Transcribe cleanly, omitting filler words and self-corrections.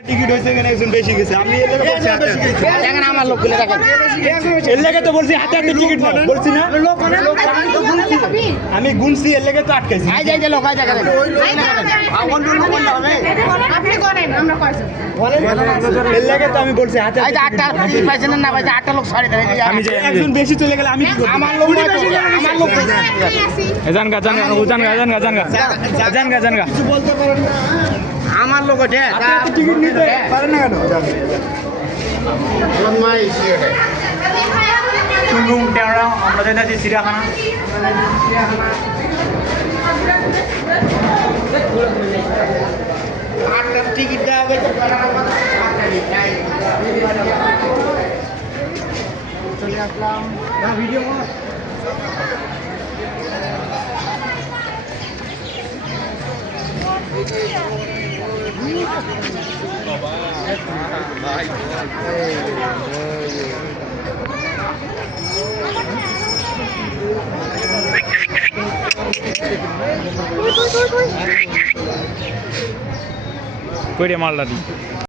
ticket হয়েছে এখানে একজন বেশি গেছে আমি এর লাগে বলছি দেখেন আমার লোকগুলো দেখেন এর লাগে তো বলছি হাতে হাতে টিকিট নাও বলছি না আমি গুনছি এর লাগে তো আটকাইছি আই যাই লোক আই দেখেন আপনি করেন আমরা কয়জন এর লাগে তো আমি বলছি হাতে আই আটটা টিকিট পাইছেন না পাইছে আটটা লোক সরি দেন আমি যে একজন বেশি চলে গেলে আমি কি করব আমার লোক আমার লোক জানগা কিছু বলতে পারেন না আমার লোক ওঠে টিকিট নিতে পারেন না কেন চুলুং টেঁড়া আমরা যাচ্ছি চিড়িয়াখানা টিকিট দেওয়া চলে আসলাম ভিডিও কই রে মালটা